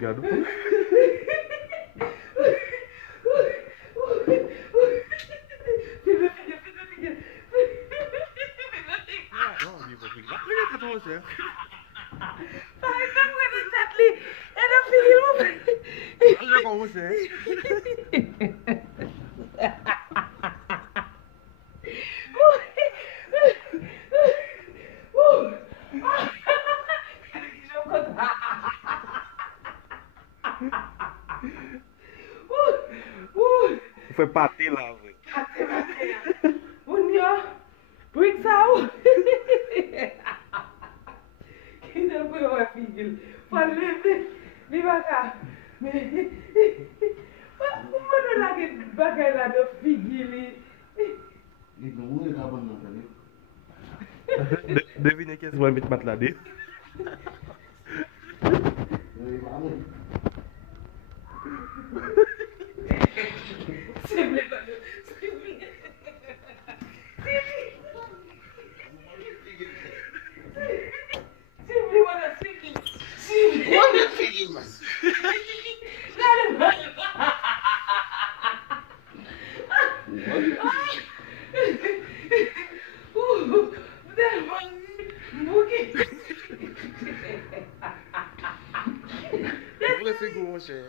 Gado. Olha com você. Foi bater lá, velho. Bater. União. Brixal. Quem não foi o filho? Falei, vem cá. Mano, lá que bagay lá do filho. Devine que vai me matar lá dentro.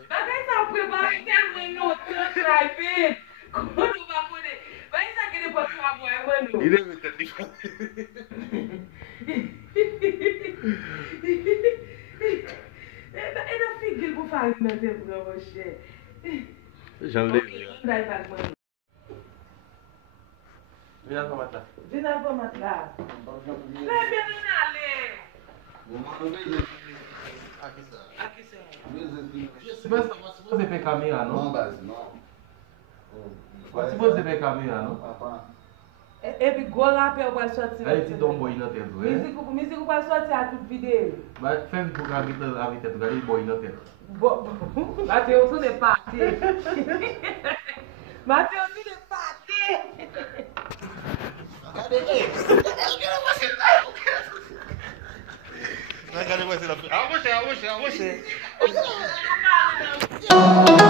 Bagay sa preparar quero minuto atrás, filho. Quando vai poder? Vai isso aqui depois que eu vou, mano. Ele deve ter Ainda fiquei com farinha dentro pra você. Já levei. Daí vai, mano. Vira pra matar. Vira pra matar. Vai, menina, aqui está. Se você vai caminhar, não? Não, base, não. Se você vai caminhar, não? É bigode lá para o sortir. Aí te dá um boi na testa, né? Música para sortir a tudo vídeo. Mas fez por causa da vida, tu ganha boi na testa. Mateus, tudo é parte. Mateus, tudo é parte. Cadê ele? Cadê você? Ah, você. Não, não, não.